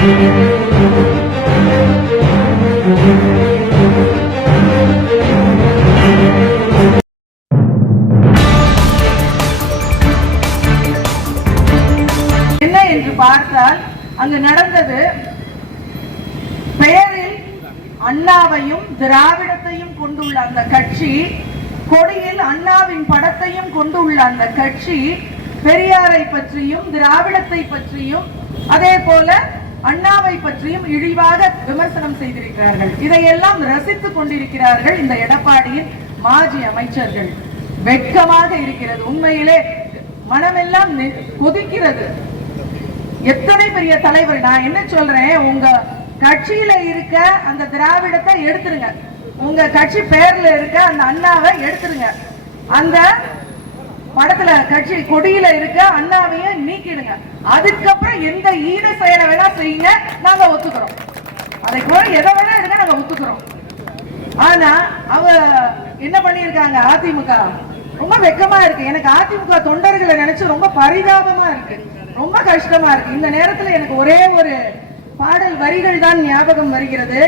என்ன என்று பார்த்தால் அங்கு நடந்தது, பெயரில் அண்ணாவையும் திராவிடத்தையும் கொண்டுள்ள அந்த கட்சி, கொடியில் அண்ணாவின் படத்தையும் கொண்டுள்ள அந்த கட்சி பெரியாரை பற்றியும் திராவிடத்தை பற்றியும் அதே போல அண்ணாவை பற்றியும் இழிவாக விமர்சனம் செய்திருக்கிறார்கள். இதையெல்லாம் ரசித்துக் கொண்டிருக்கிறார்கள் இந்த எடப்பாடியின் மாஜி அமைச்சர்கள். வெட்கமாக இருக்கிறது. உண்மையிலே மனமெல்லாம் கொதிக்கிறது. எத்தனை பெரிய தலைவர். நான் என்ன சொல்றேன், உங்க கட்சியில இருக்க அந்த திராவிடத்தை எடுத்துருங்க, உங்க கட்சி பேர்ல இருக்க அந்த அண்ணாவை எடுத்துருங்க, அந்த படத்துல கட்சி கொடியில இருக்க அண்ணாவையும் நீக்கிடுங்க. அதுக்கப்புறம் எந்த ஈன செயலை வேணா செய்யுங்க, நாங்க ஒத்துக்கிறோம். அதை கூட எதை வேணா இருக்க நாங்க ஒத்துக்கிறோம். ஆனா அவ என்ன பண்ணிருக்காங்க, அதிமுக ரொம்ப வெக்கமா இருக்கு. எனக்கு அதிமுக தொண்டர்களை நினைச்சு ரொம்ப பரிதாபமா இருக்கு, ரொம்ப கஷ்டமா இருக்கு. இந்த நேரத்துல எனக்கு ஒரே ஒரு பாடல் வரிகள் தான் ஞாபகம் வருகிறது.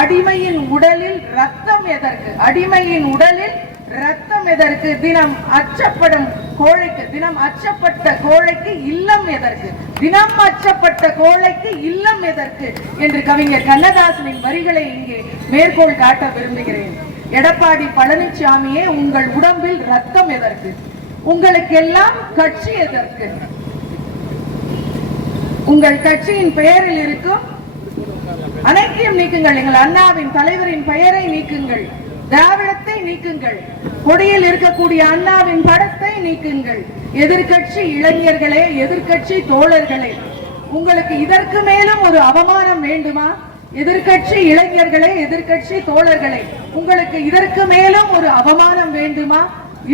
அடிமையின் உடலில் ரத்தம் எதற்கு, அடிமையின் உடலில் ரத்தம் எதற்கு, தினம் அச்சப்படும் கோழைக்கு, தினம் அச்சப்பட்ட கோழைக்கு இல்லம் எதற்கு, தினம் அச்சப்பட்ட கோழைக்கு இல்லம் எதற்கு என்று கவிஞர் கண்ணதாசனின் வரிகளை இங்கே மேற்கோள் காட்ட விரும்புகிறேன். எடப்பாடி பழனிசாமியே, உங்கள் உடம்பில் ரத்தம் எதற்கு, உங்களுக்கெல்லாம் கட்சி எதற்கு, உங்கள் கட்சியின் பெயரில் இருக்கும் அனைத்தையும் நீக்குங்கள், எங்கள் அண்ணாவின் தலைவரின் பெயரை நீக்குங்கள், திராவிடத்தை நீக்குங்கள், கொடியில் இருக்கக்கூடிய அண்ணாவின் படத்தை நீக்குங்கள். எதிர்கட்சி இளைஞர்களே, எதிர்கட்சி தோழர்களே, உங்களுக்கு இதற்கு மேலும் ஒரு அவமானம் வேண்டுமா? எதிர்கட்சி இளைஞர்களே, எதிர்கட்சி தோழர்களே, உங்களுக்கு இதற்கு மேலும் ஒரு அவமானம் வேண்டுமா?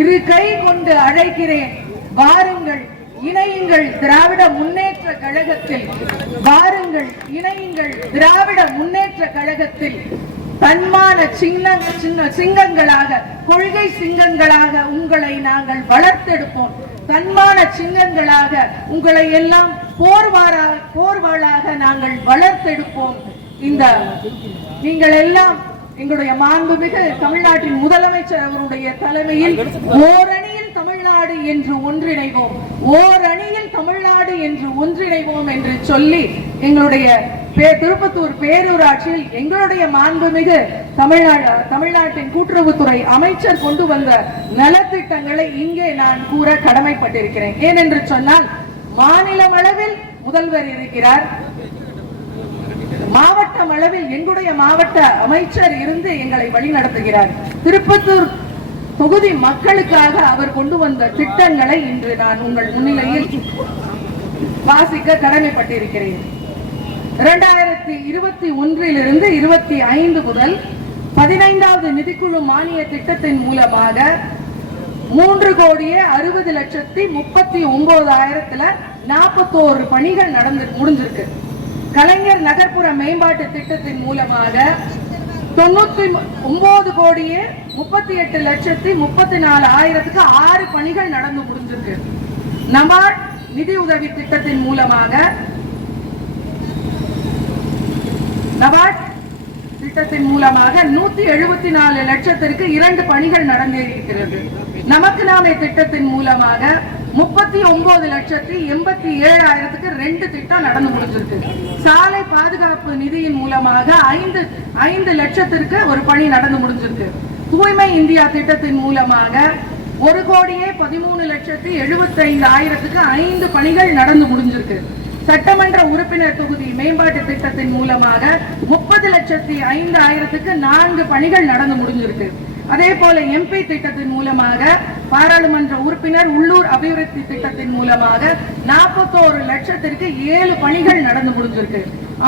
இரு கை கொண்டு அழைக்கிறேன், வாருங்கள், இணையுங்கள் திராவிட முன்னேற்ற கழகத்தில், வாருங்கள், இணையுங்கள் திராவிட முன்னேற்ற கழகத்தில். தன்மான சிங்கங்களாக, கொள்கை சிங்கங்களாக உங்களை நாங்கள் வளர்த்தெடுப்போம். தன்மான சிங்கங்களாக உங்களை எல்லாம் போர்வாளாக நாங்கள் வளர்த்தெடுப்போம். இந்த நீங்கள் எல்லாம் எங்களுடைய மாண்புமிகு தமிழ்நாட்டின் முதலமைச்சர் அவருடைய தலைமையில் ஓரணியில் தமிழ்நாடு என்று ஒன்றிணைவோம், ஓரணியில் தமிழ்நாடு என்று ஒன்றிணைவோம் என்று சொல்லி எங்களுடைய திருப்பத்தூர் பேரூராட்சியில் எங்களுடைய மாண்புமிகு தமிழ்நாட்டின் கூட்டுறவுத்துறை அமைச்சர் கொண்டு வந்த நலத்திட்டங்களை இங்கே நான் கூற கடமைப்பட்டிருக்கிறேன். ஏனென்று சொன்னால், மாநிலம் அளவில் முதல்வர் இருக்கிறார், மாவட்ட அளவில் எங்களுடைய மாவட்ட அமைச்சர் இருந்து எங்களை வழிநடத்துகிறார். திருப்பத்தூர் தொகுதி மக்களுக்காக அவர் கொண்டு வந்த திட்டங்களை இன்று நான் உங்கள் முன்னிலையில் வாசிக்க கடமைப்பட்டிருக்கிறேன். 2021 25 முதல் 15வது நிதிக்குழு மானிய திட்டத்தின் மூலமாக 3,60,39,041 பணிகள் முடிஞ்சிருக்கு. கலைஞர் நகர்ப்புற மேம்பாட்டு திட்டத்தின் மூலமாக 99,38,34,000 6 பணிகள் நடந்து முடிஞ்சிருக்கு. நபார்ட் நிதி உதவி திட்டத்தின் மூலமாக 174 லட்சத்திற்கு 2 பணிகள் நடந்தேறியிருக்கிறது. நமக்கு நாமே திட்டத்தின் மூலமாக 39,87,000 2 திட்டம் நடந்து முடிஞ்சிருக்கு. சாலை பாதுகாப்பு நிதியின் மூலமாக 5 லட்சத்திற்கு ஒரு பணி நடந்து முடிஞ்சிருக்கு. தூய்மை இந்தியா திட்டத்தின் மூலமாக 1,13,75,000 5 பணிகள் நடந்து முடிஞ்சிருக்கு. சட்டமன்ற உறுப்பினர் தொகுதி மேம்பாட்டு திட்டத்தின் மூலமாக 30,05,000 4 பணிகள் நடந்து முடிஞ்சிருக்கு. அதே போல எம்பி திட்டத்தின் மூலமாக, பாராளுமன்ற உறுப்பினர் உள்ளூர் அபிவிருத்தி திட்டத்தின் மூலமாக 41 லட்சத்திற்கு 7 பணிகள் நடந்து முடிஞ்சிருக்கு.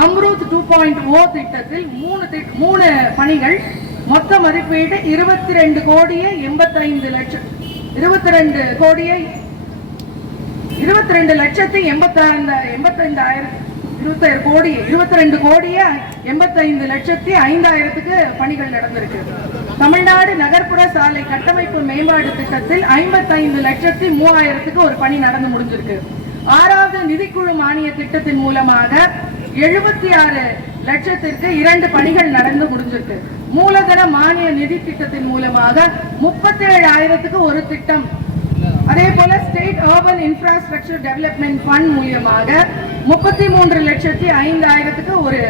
அம்ரூத் 2.0 திட்டத்தில் 3 பணிகள், மொத்த மதிப்பீடு 22,85,00,000 பணிகள் நடந்திருக்கு. தமிழ்நாடு நகர்ப்புற சாலை கட்டமைப்பு மேம்பாடு திட்டத்தில் 55,03,000 ஒரு பணி நடந்து முடிஞ்சிருக்கு. 6வது நிதிக்குழு மானிய திட்டத்தின் மூலமாக 76 லட்சத்திற்கு 2 பணிகள் நடந்து முடிஞ்சிருக்கு. மூலதன மானிய நிதி திட்டத்தின் மூலமாக 37,000க்கு ஒரு திட்டம். அதே போல state urban infrastructure development fund மூலமாக 33,05,000க்கு ஒரு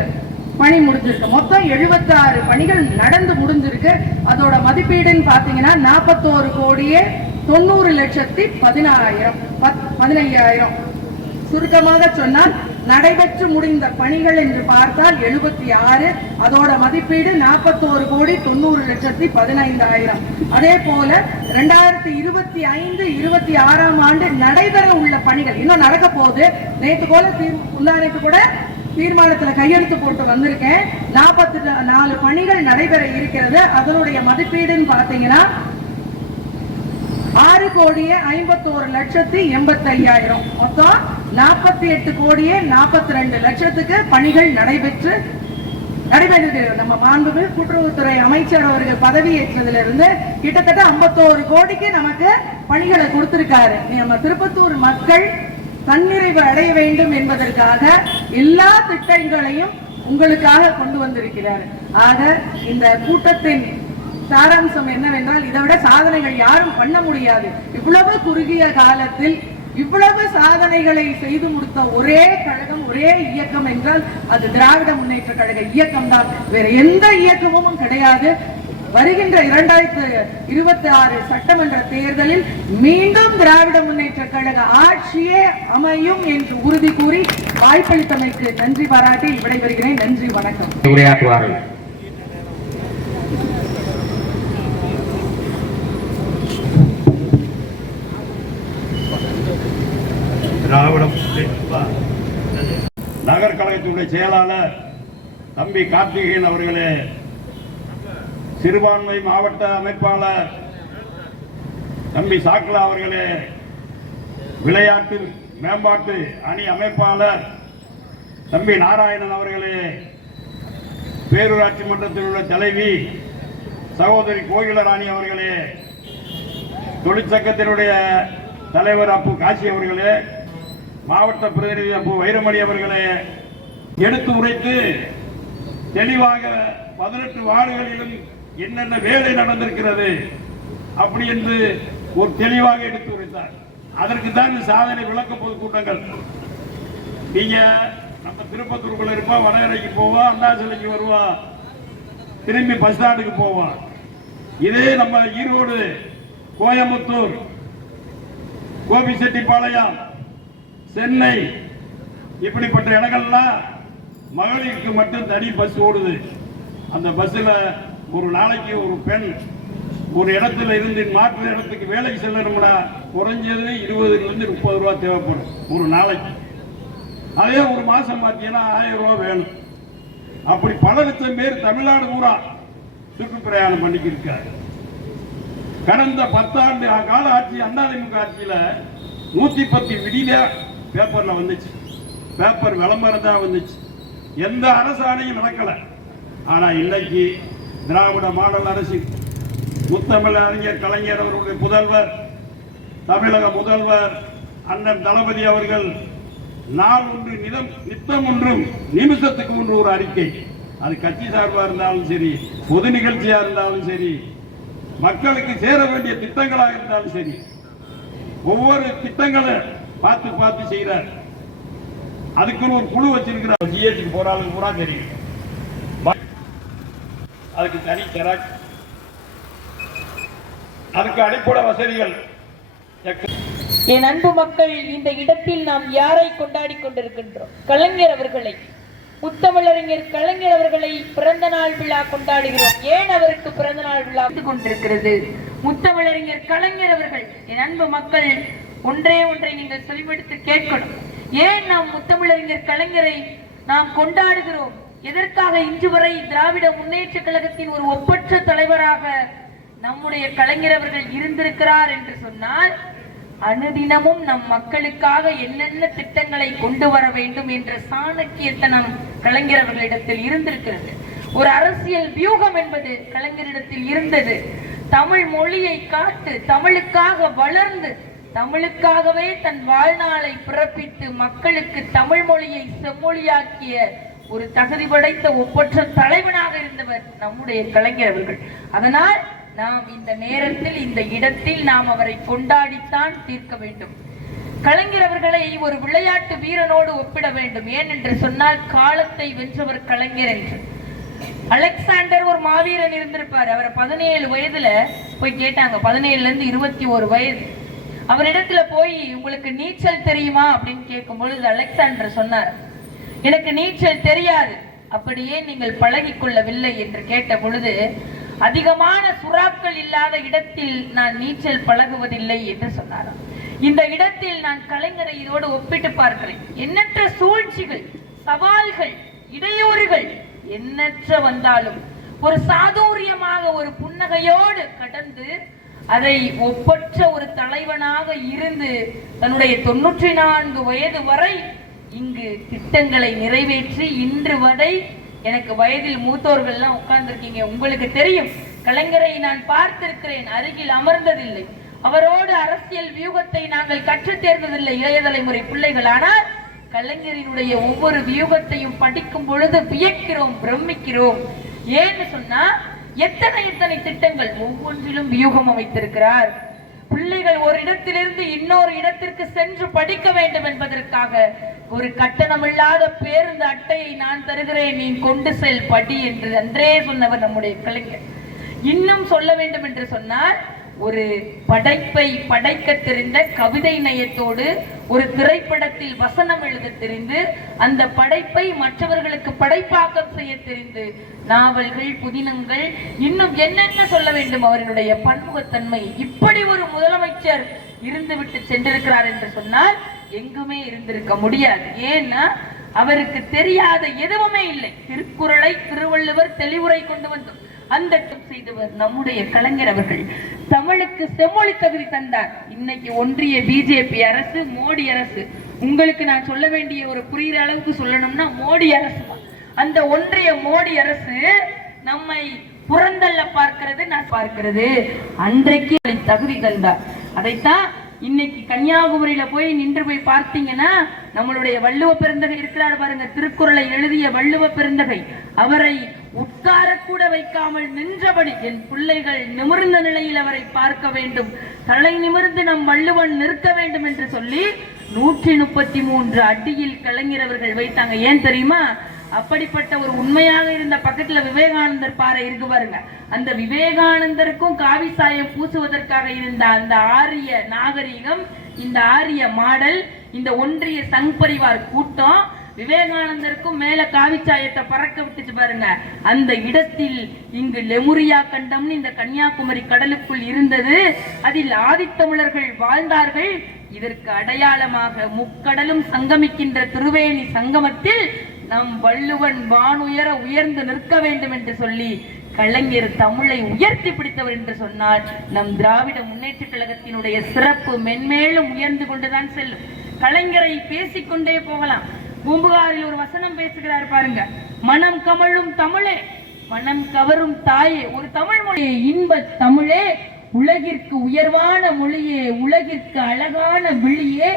பணி முடிஞ்சிருக்கு. மொத்தம் 76 பணிகள் நடந்து முடிஞ்சிருக்கு. அதோட மதிப்பீடுன்னு பாத்தீங்கன்னா 41,90,16,000. சுருக்கமாக சொன்னால் நடைபெற்று முடிந்த பணிகள் என்று பார்த்தால் 76, அதோட மதிப்பீடு 41,90,15,000. அதே போல 2025-26 ஆண்டு நடைபெற உள்ள பணிகள் இன்னும் நடக்க போகுது. நேற்று போல முந்தானேத்து கூட தீர்மானத்துல கையெழுத்து போட்டு வந்திருக்கேன். 44 பணிகள் நடைபெற இருக்கிறது. அதனுடைய மதிப்பீடுன்னு பாத்தீங்கன்னா 6,51,85,000. மொத்தம் 48,42,00,000க்கு பணிகள் நடைபெற்று நம்ம மாண்புமிகு கூட்டுறவுத்துறை அமைச்சர் அவர்கள் பதவியேற்றதிலிருந்து கிட்டத்தட்ட 51 கோடிக்கு நமக்கு பணிகளை கொடுத்திருக்காரு. நம்ம திருப்பத்தூர் மக்கள் தன்னிறைவு அடைய வேண்டும் என்பதற்காக எல்லா திட்டங்களையும் உங்களுக்காக கொண்டு வந்திருக்கிறார். ஆக இந்த கூட்டத்தின் சாராம்சம் என்னவென்றால், இதை விட சாதனைகள் யாரும் பண்ண முடியாது. இவ்வளவு குறுகிய காலத்தில் இவ்வளவு சாதனைகளை செய்து முடித்த ஒரே கழகம், ஒரே இயக்கம் என்றால் அது திராவிட முன்னேற்ற கழக இயக்கம் தான். வேற எந்த இயக்கமும் கிடையாது. வருகின்ற 2026 சட்டமன்ற தேர்தலில் மீண்டும் திராவிட முன்னேற்ற கழக ஆட்சியே அமையும் என்று உறுதி கூறி வாய்ப்பளித்தமைக்கு நன்றி பாராட்டி விடைபெறுகிறேன். நன்றி, வணக்கம். உரையாற்றுவார்கள். நகர் கழகத்தினுடைய செயலாளர் தம்பி கார்த்திகேயன் அவர்களே, சிறுபான்மை மாவட்ட அமைப்பாளர் தம்பி சாக்லா அவர்களே, விளையாட்டு மேம்பாட்டு அணி அமைப்பாளர் தம்பி நாராயணன் அவர்களே, பேரூராட்சி மன்றத்தில் உள்ள தலைவி சகோதரி கோகிலராணி அவர்களே, தொழிற்சங்கத்தினுடைய தலைவர் அப்பு காசி அவர்களே, மாவட்ட பிரதிநிதி அப்பு வைரமணி அவர்களே, எடுத்து உரைத்து தெளிவாக 18 வார்டுகளிலும் என்னென்ன வேலை நடந்திருக்கிறது அப்படி என்று ஒரு தெளிவாக எடுத்து உரைத்தார். அதற்கு தான் இந்த சாதனை விளக்க பொது கூட்டங்கள். நீங்க நம்ம திருப்பத்தூருக்குள்ள இருப்போம், வடகரைக்கு போவோம், அண்ணா சிலைக்கு வருவோம், திரும்பி பஸ் ஸ்டாண்டுக்கு போவோம். இதே நம்ம ஈரோடு, கோயம்புத்தூர், கோபிச்செட்டிப்பாளையம், சென்னை இப்படிப்பட்ட இடங்கள்லாம் மகளிருக்கு மட்டும் தனி பஸ் ஓடுது. அந்த பஸ்ஸில் ஒரு நாளைக்கு ஒரு பெண் ஒரு இடத்துல இருந்து மாற்று இடத்துக்கு வேலைக்கு செல்லணும்னா குறைஞ்சது 20 to 30 ரூபா தேவைப்படும் ஒரு நாளைக்கு. அதே ஒரு மாசம் பார்த்தீங்கன்னா 1000 ரூபா வேணும். அப்படி பல லட்சம் பேர் தமிழ்நாடு பூரா சுற்றுப்பிரயாணம் பண்ணிக்கிருக்காரு. கடந்த 10 ஆண்டு கால ஆட்சி அதிமுக ஆட்சியில 110 விடிய பேப்பர்ல வந்துச்சு. பேப்பர் விளம்பரம் தான் வந்துச்சு. எந்த அரசாணையும் நடக்கல. ஆனா இன்னைக்கு திராவிட மாடல் அரசு, முத்தமிழ் அறிஞர் கலைஞர் அவர்களுடைய புதல்வர், தமிழக முதல்வர் அண்ணன் தளபதி அவர்கள் நாள் ஒன்று நித்தம் ஒன்றும் நிமிஷத்துக்கு ஒன்று ஒரு அறிக்கை. அது கட்சி சார்பா இருந்தாலும் சரி, பொது நிகழ்ச்சியா இருந்தாலும் சரி, மக்களுக்கு சேர வேண்டிய திட்டங்களாக இருந்தாலும் சரி, ஒவ்வொரு திட்டங்களை பார்த்து பார்த்து செய்யறார். அதுக்குன்னு ஒரு குழு வச்சிருக்கிறார். ஜிஎஸ்டி போறாங்க பூரா தெரியும். அதுக்கு தனி ஜெராக்ஸ், அதுக்கு அடிப்படை வசதிகள். என் அன்பு மக்கள், இந்த இடத்தில் நாம் யாரை கொண்டாடி கொண்டிருக்கின்றோம்? கலைஞர் அவர்களை, முத்தமிழறிஞர் கலைஞர் அவர்களை பிறந்த நாள் விழா கொண்டாடுகிறோம். ஏன் அவருக்கு பிறந்த நாள் விழா கொண்டிருக்கிறது? முத்தமிழறிஞர் கலைஞர் அவர்கள். என் அன்பு மக்கள், ஒன்றை நீங்கள் செவிமடுத்து கேட்கணும். ஏன் நாம் முத்தமிழறிஞர் கலைஞரை நாம் கொண்டாடுகிறோம்? எதற்காக இன்று வரை திராவிட முன்னேற்ற கழகத்தின் ஒரு ஒப்பற்ற தலைவராக நம்முடைய கலைஞர் அவர்கள் இருந்திருக்கிறார் என்று சொன்னால், அனுதினமும் நம் மக்களுக்காக என்னென்ன திட்டங்களை கொண்டு வர வேண்டும் என்ற சாணக்கியத்தனம் கலைஞர் அவர்களிடத்தில் இருந்திருக்கிறது. ஒரு அரசியல் வியூகம் என்பது கலைஞரிடத்தில் இருந்தது. தமிழ் மொழியை காத்து தமிழுக்காக வளர்ந்து தமிழுக்காகவே தன் வாழ்நாளை பிறப்பித்து மக்களுக்கு தமிழ் மொழியை செம்மொழியாக்கிய ஒரு தகுதி படைத்த ஒப்பற்ற தலைவனாக இருந்தவர் நம்முடைய கலைஞர் அவர்கள். அதனால் நாம் இந்த நேரத்தில் இந்த இடத்தில் நாம் அவரை கொண்டாடித்தான் தீர்க்க வேண்டும். கலைஞர் அவர்களை ஒரு விளையாட்டு வீரனோடு ஒப்பிட வேண்டும். ஏன் என்று சொன்னால் காலத்தை வென்றவர் கலைஞர் என்று. அலெக்சாண்டர் ஒரு மாவீரன் இருந்திருப்பார். அவரை 17 வயதுல போய் கேட்டாங்க, 17ல இருந்து 21 வயது. அவரிடத்துல போய் உங்களுக்கு நீச்சல் தெரியுமா அப்படின்னு கேட்கும் பொழுது அலெக்சாண்டர் சொன்னார், எனக்கு நீச்சல் தெரியாது. அப்படியே நீங்கள் பழகிக் கொள்ளவில்லை என்று கேட்ட பொழுது, அதிகமான சுறாக்கள் இல்லாத இடத்தில் நான் நீச்சல் பழகுவதில்லை என்று சொன்னாராம். இந்த இடத்தில் நான் கலைஞரை இதோடு ஒப்பிட்டு பார்க்கிறேன். எண்ணற்ற சூழ்ச்சிகள், சவால்கள், இடையூறுகள் எண்ணற்ற வந்தாலும் ஒரு சாதுரியமாக ஒரு புன்னகையோடு கடந்து அதை ஒப்பற்ற ஒரு தலைவனாக இருந்து தன்னுடைய 94 வயது வரை இங்கு திட்டங்களை நிறைவேற்றி இன்று வரை எனக்கு வயதில் மூத்தோர்கள்லாம் உட்கார்ந்துருக்கீங்க. உங்களுக்கு தெரியும், கலைஞரை நான் பார்த்திருக்கிறேன், அருகில் அமர்ந்ததில்லை. அவரோடு அரசியல் வியூகத்தை நாங்கள் கற்றுத் தேர்ந்ததில்லை இளைய தலைமுறை பிள்ளைகள். ஆனால் கலைஞரினுடைய ஒவ்வொரு வியூகத்தையும் படிக்கும் பொழுது வியக்கிறோம், பிரமிக்கிறோம். ஏன்னு சொன்னா எத்தனை திட்டங்கள் ஒவ்வொன்றிலும் வியூகம் அமைத்திருக்கிறார். பிள்ளைகள் ஒரு இடத்திலிருந்து இன்னொரு இடத்திற்கு சென்று படிக்க வேண்டும் என்பதற்காக ஒரு கட்டணமில்லாத பேருந்து அட்டையை நான் தருகிறேன், நீ கொண்டு செல் படி என்று அன்றே சொன்னவர் நம்முடைய கலைஞர். இன்னும் சொல்ல வேண்டும் என்று சொன்னால், ஒரு படைப்பை படைக்க தெரிந்த கவிதை நயத்தோடு ஒரு திரைப்படத்தில் வசனம் எழுத தெரிந்து அந்த படைப்பை மற்றவர்களுக்கு படைப்பாக்கம் செய்ய தெரிந்து நாவல்கள், புதினங்கள், இன்னும் என்னென்ன சொல்ல வேண்டும் அவர்களுடைய பன்முகத்தன்மை. இப்படி ஒரு முதலமைச்சர் இருந்துவிட்டு சென்றிருக்கிறார் என்று சொன்னால் எங்குமே இருந்திருக்க முடியாது. ஏன்னா அவருக்கு தெரியாத எதுவுமே இல்லை. திருக்குறளை திருவள்ளுவர் தெளிவுரை கொண்டு வந்தோம். அந்த செய்தவர் நம்முடைய கலைஞர் அவர்கள். தமிழுக்கு செம்மொழி தகுதி தந்தார். இன்னைக்கு ஒன்றிய பிஜேபி அரசு, மோடி அரசு, உங்களுக்கு நான் சொல்ல வேண்டிய ஒரு புரிகிற அளவுக்கு சொல்லணும்னா மோடி அரசு தான். அந்த ஒன்றிய மோடி அரசு நம்மை புறந்தள்ள பார்க்கிறது, நான் பார்க்கிறது. அன்றைக்கு தகுதி தந்தார். அதைத்தான் இன்னைக்கு கன்னியாகுமரியில போய் நின்று போய் பார்த்தீங்கன்னா நம்மளுடைய வள்ளுவ பெருந்தகை இருக்கிறார் பாருங்க, திருக்குறளை எழுதிய வள்ளுவ பெருந்தகை. அவரை உட்கார கூட வைக்காமல் நின்றபடி என் பிள்ளைகள் நிமிர்ந்த நிலையில் அவரை பார்க்க வேண்டும், தலை நிமிர்ந்து நம் வள்ளுவன் நிற்க வேண்டும் என்று சொல்லி 133 அடியில் கலைஞர் அவர்கள் வைத்தாங்க. ஏன் தெரியுமா? அப்படிப்பட்ட ஒரு உண்மையாக இருந்த பக்கத்துல விவேகானந்தர் பாறை இருக்கு பாருங்க. அந்த விவேகானந்தருக்கும் காவி சாயம் பூசுவதற்காக இருந்த அந்த ஆரிய நாகரிகம், இந்த ஆரிய மாடல், இந்த ஒன்றிய சங் பரிவார் கூட்டம் விவேகானந்தருக்கும் மேல காவிச்சாயத்தை பறக்க விட்டுச்சு பாருங்க. அந்த இடத்தில் இங்கு லெமுரியா கண்டம்னு இந்த கன்னியாகுமரி கடலுக்குள் இருந்தது. அதில் ஆதித்தமிழர்கள் வாழ்ந்தார்கள். இதற்கு அடையாளமாக முக்கடலும் சங்கமிக்கின்ற திருவேணி சங்கமத்தில் நம் வள்ளுவன் வானுயர உயர்ந்து நிற்க வேண்டும் என்று சொல்லி கலைஞர் தமிழை உயர்த்தி பிடித்தவர் என்று சொன்னால் நம் திராவிட முன்னேற்ற கழகத்தினுடைய சிறப்பு மென்மேலும் உயர்ந்து கொண்டுதான் செல்லும். கலைஞரை பேசிக்கொண்டே போகலாம். பூம்புகாரில் ஒரு வசனம் பேசுகிறார் பாருங்க, மனம் கமழும் தமிழே, மனம் கவரும் தாயே, ஒரு தமிழ் மொழியே, இன்ப தமிழே, உலகிற்கு உயர்வான மொழியே, உலகிற்கு அழகான விழியே,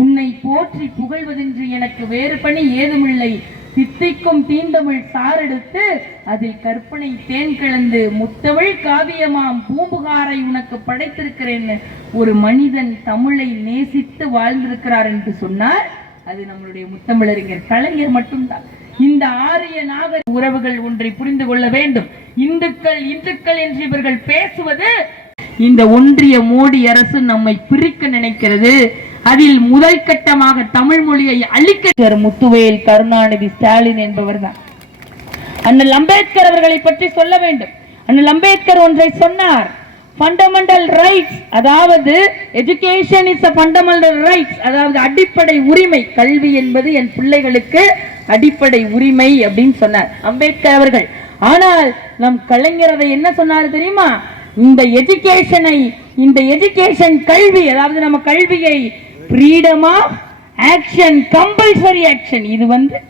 உன்னை போற்றி புகழ்வதென்று எனக்கு வேறு பணி ஏதுமில்லை. தித்திக்கும் தீந்தமிழ் சாரெடுத்து அதில் கற்பனை தேன் கிளந்து முத்தமிழ் காவியமாம் பூம்புகாரை உனக்கு படைத்திருக்கிறேன். ஒரு மனிதன் தமிழை நேசித்து வாழ்ந்திருக்கிறார் என்று சொன்னார் அது நம்மளுடைய முத்தமிழறிஞர் கலைஞர் மட்டும்தான். இந்த ஆரிய நாகர உறவுகள் ஒன்றை புரிந்து கொள்ள வேண்டும். இந்துக்கள் இந்துக்கள் என்று இவர்கள் பேசுவது, இந்த ஒன்றிய மோடி அரசு நம்மை பிரிக்க நினைக்கிறது. அதில் முதல் கட்டமாக தமிழ் மொழியை அழிக்க முத்துவேல் கருணாநிதி ஸ்டாலின் என்பவர் தான். அண்ணல் அம்பேத்கர் அவர்களை பற்றி சொல்ல வேண்டும். அண்ணல் அம்பேத்கர் ஒன்றை சொன்னார், ஃபண்டமெண்டல் ரைட்ஸ், அதாவது education is a fundamental rights, அதாவது அடிப்படை உரிமை, கல்வி என்பது என் பிள்ளைகளுக்கு அடிப்படை உரிமை அப்படின்னு சொன்னார் அம்பேத்கர் அவர்கள். ஆனால் நம் கலைஞர் அதை என்ன சொன்னார் தெரியுமா? இந்த எஜுகேஷனை, இந்த எஜுகேஷன் கல்வி, அதாவது நம்ம கல்வியை freedom of action, compulsory action, இது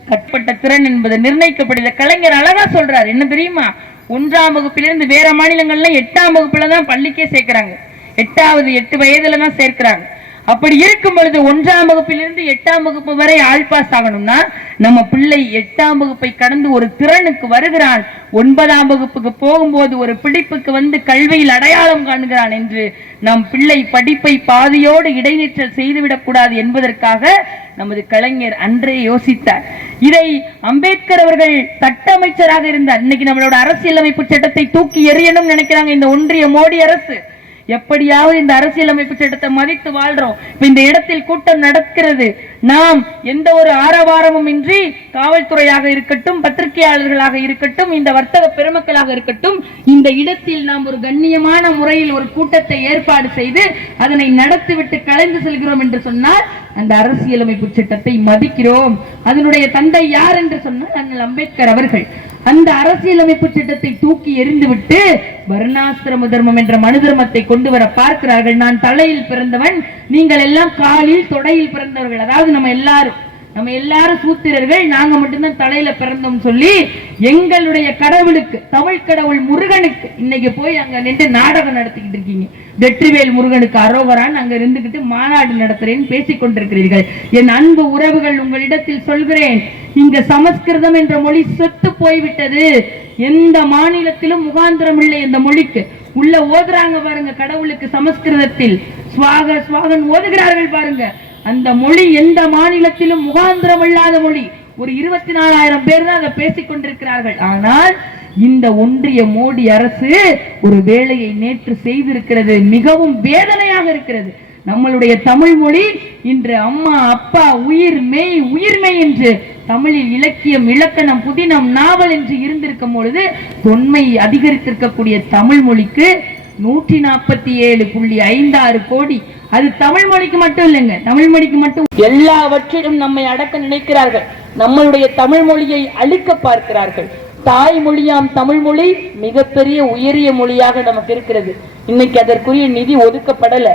கட்டப்பட்ட திறன் என்பது நிர்ணயிக்கப்படுது. கலைஞர் அழகா சொல்றார், என்ன தெரியுமா? 1ஆம் வகுப்பிலிருந்து வேற மாநிலங்கள்ல 8ஆம் வகுப்புல தான் பள்ளிக்கே சேர்க்கிறாங்க. 8 வயதுல தான் சேர்க்கிறாங்க. அப்படி இருக்கும் பொழுது 1ஆம் வகுப்பிலிருந்து 8ஆம் வகுப்பு வரை ஆல் பாஸ் ஆகணும்னா நம்ம பிள்ளை 8ஆம் வகுப்பை கடந்து ஒரு திறனுக்கு வருகிறான், 9ஆம் வகுப்புக்கு போகும்போது ஒரு பிடிப்புக்கு வந்து கல்வியில் அடையாளம் காணுகிறான் என்று நம் பிள்ளை படிப்பை பாதியோடு இடைநிற்றல் செய்துவிடக் கூடாது என்பதற்காக நமது கலைஞர் அன்றே யோசித்தார். இதை அம்பேத்கர் அவர்கள் சட்ட அமைச்சராக இருந்தார். இன்னைக்கு நம்மளோட அரசியலமைப்பு சட்டத்தை தூக்கி எறியணும் நினைக்கிறாங்க இந்த ஒன்றிய மோடி அரசு. எப்படியாவது இந்த அரசியலமைப்பு சட்டத்தை மதித்து வாழ்றோம். இந்த இடத்தில் கூட்டம் நடக்கிறது. நாம் எந்த ஒரு ஆரவாரமும் இன்றி காவல்துறையாக இருக்கட்டும், பத்திரிகையாளர்களாக இருக்கட்டும், இந்த வர்த்தக பெருமக்களாக இருக்கட்டும், இந்த இடத்தில் நாம் ஒரு கண்ணியமான முறையில் ஒரு கூட்டத்தை ஏற்பாடு செய்து அதனை நடத்திவிட்டு கலைந்து செல்கிறோம் என்று சொன்னால் அந்த அரசியலமைப்பு சட்டத்தை மதிக்கிறோம். அதனுடைய தந்தை யார் என்று சொன்னால் அண்ணல் அம்பேத்கர் அவர்கள். அந்த அரசியலமைப்பு சட்டத்தை தூக்கி எறிந்துவிட்டு வர்ணாசிரம தர்மம் என்ற மனு தர்மத்தை கொண்டு வர பார்க்கிறார்கள். நான் தலையில் பிறந்தவன், நீங்கள் எல்லாம் காலில் தொடையில் பிறந்தவர்கள். அதாவது நம்ம எல்லாரும் சூத்திரர்கள், நாங்க மட்டும்தான் தலையில பிறந்தோம் சொல்லி எங்களுடைய கடவுளுக்கு, தமிழ் கடவுள் முருகனுக்கு இன்னைக்கு போய் அங்க நின்று நாடகம் நடத்திக்கிட்டு இருக்கீங்க. வெற்றிவேல் முருகனுக்கு அரோகரான் அங்க இருந்துகிட்டு மாநாடு நடத்துறேன்னு பேசிக் கொண்டிருக்கிறீர்கள். என் அன்பு உறவுகள், உங்களிடத்தில் சொல்கிறேன், இங்க சமஸ்கிருதம் என்ற மொழி செத்து போய்விட்டது. எந்த மாநிலத்திலும் முகாந்திரம் இல்லை. இந்த மொழிக்கு உள்ள ஓதுறாங்க பாருங்க, கடவுளுக்கு சமஸ்கிருதத்தில் ஸ்வாக ஸ்வாகன் ஓதுகிறார்கள் பாருங்க. அந்த மொழி எந்த மாநிலத்திலும் முகாந்திரம் இல்லாத மொழி. ஒரு 24,000 பேர் தான் அதை பேசிக் கொண்டிருக்கிறார்கள். ஆனால் இந்த ஒன்றிய மோடி அரசு ஒரு வேலையை நேற்று செய்திருக்கிறது. மிகவும் வேதனையாக இருக்கிறது. நம்மளுடைய தமிழ் மொழி இன்று அம்மா அப்பா உயிர் மெய் என்று தமிழில் இலக்கியம், இலக்கணம், புதினம், நாவல் என்று இருந்திருக்கும் பொழுது தொன்மை அதிகரித்திருக்கக்கூடிய தமிழ் மொழிக்கு 147.56 கோடி. அது தமிழ் மொழிக்கு மட்டும் இல்லைங்க, தமிழ் மொழிக்கு மட்டும் எல்லாவற்றிலும் நம்மை அடக்க நினைக்கிறார்கள். நம்மளுடைய தமிழ் மொழியை அழிக்க பார்க்கிறார்கள். தாய்மொழியாம் தமிழ் மொழி மிகப்பெரிய உயரிய மொழியாக நமக்கு இருக்கிறது. இன்னைக்கு அதற்குரிய நிதி ஒதுக்கப்படல.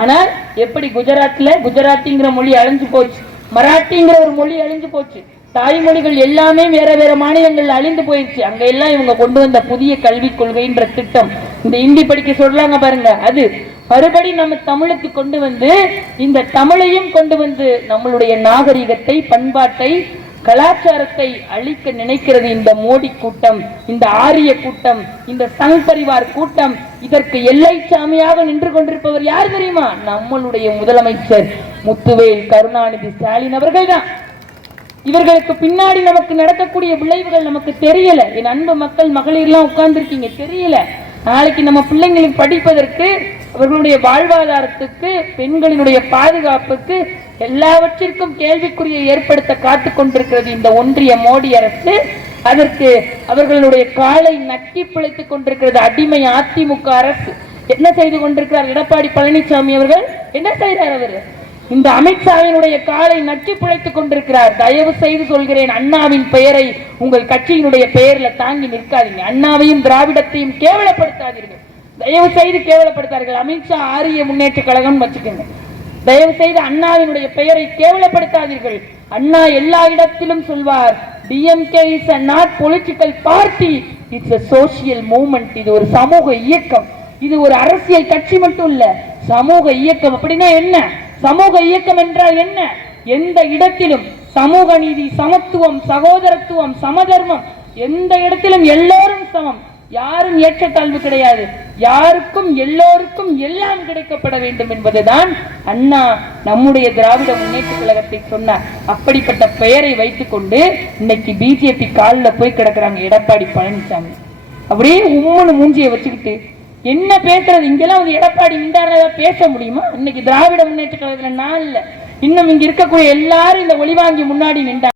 ஆனால் எப்படி குஜராத்திங்கிற மொழி அழிஞ்சு போச்சு, மராட்டிங்கிற ஒரு மொழி அழிஞ்சு போச்சு, தாய்மொழிகள் எல்லாமே வேற வேற மாநிலங்கள்ல அழிந்து போயிடுச்சு. அங்க எல்லாம் இவங்க கொண்டு வந்த புதிய கல்விக் கொள்கைன்ற திட்டம், இந்த இந்தி படிக்க சொல்றாங்க பாருங்க, அது மறுபடி நம்ம தமிழுக்கு கொண்டு வந்து இந்த தமிழையும் கொண்டு வந்து நம்மளுடைய நாகரிகத்தை, பண்பாட்டை, கலாச்சாரத்தை அழிக்க நினைக்கிறது இந்த மோடி கூட்டம், இந்த ஆரிய கூட்டம், இந்த சங் பரிவார் கூட்டம். இதற்கு எல்லை சாமியாக நின்று கொண்டிருப்பவர் யார் தெரியுமா? நம்மளுடைய முதலமைச்சர் முத்துவேல் கருணாநிதி ஸ்டாலின் அவர்கள் தான். இவர்களுக்கு பின்னாடி நமக்கு நடக்கக்கூடிய விளைவுகள் நமக்கு தெரியல. என் அன்பு மக்கள், மகளிர்லாம் உட்கார்ந்து இருக்கீங்க, தெரியல. நாளைக்கு நம்ம பிள்ளைங்களுக்கு படிப்பதற்கு, அவர்களுடைய வாழ்வாதாரத்துக்கு, பெண்களினுடைய பாதுகாப்புக்கு, எல்லாவற்றிற்கும் கேள்விக்குறியை ஏற்படுத்த காத்து கொண்டிருக்கிறது இந்த ஒன்றிய மோடி அரசு. அதற்கு அவர்களுடைய காலை நக்கி பிழைத்துக் கொண்டிருக்கிறது அடிமை அதிமுக அரசு. என்ன செய்து கொண்டிருக்கிறார் எடப்பாடி பழனிசாமி அவர்கள்? என்ன செய்தார் அவர்? இந்த அமித்ஷாவினுடைய காலை நக்கி பிழைத்துக் கொண்டிருக்கிறார். தயவு செய்து சொல்கிறேன், அண்ணாவின் பெயரை உங்கள் கட்சியினுடைய பெயர்ல தாங்கி நிற்காதீங்க. அண்ணாவையும் திராவிடத்தையும் கேவலப்படுத்தாதீர்கள். தயவு செய்து கேவலப்படுத்தார்கள். அமித்ஷா ஆரிய முன்னேற்ற கழகம் வச்சுக்கோங்க. தயவு செய்து அண்ணாவினுடைய பெயரை கேவலப்படுத்தாதீர்கள். அண்ணா எல்லா இடத்திலும் சொல்வார், DMK is a not political party, it's a social movement. இது ஒரு சமூக இயக்கம். இது ஒரு அரசியல் கட்சி மட்டும் இல்ல, சமூக இயக்கம். அப்படின்னா என்ன? சமூக இயக்கம் என்றால் என்ன? எந்த இடத்திலும் சமூக நீதி, சமத்துவம், சகோதரத்துவம், சமதர்மம், எந்த இடத்திலும் எல்லோரும் சமம், யாரும் ஏற்றத்தாழ்வு கிடையாது, யாருக்கும் எல்லோருக்கும் எல்லாம் கிடைக்கப்பட வேண்டும் என்பதுதான் அண்ணா நம்முடைய திராவிட முன்னேற்ற கழகத்தை சொன்னார். அப்படிப்பட்ட பெயரை வைத்துக் கொண்டு இன்னைக்கு பிஜேபி காலில் போய் கிடக்குறாங்க எடப்பாடி பழனிசாமி. அப்படியே உம்முன்னு மூஞ்சியை வச்சுக்கிட்டு என்ன பேசுறது? இங்கெல்லாம் வந்து எடப்பாடி நின்றாரா பேச முடியுமா? இன்னைக்கு திராவிட முன்னேற்ற கழகத்துல நான் இல்ல, இன்னும் இங்க இருக்கக்கூடிய எல்லாரும் இந்த ஒளிவாங்கி முன்னாடி நின்றாங்க.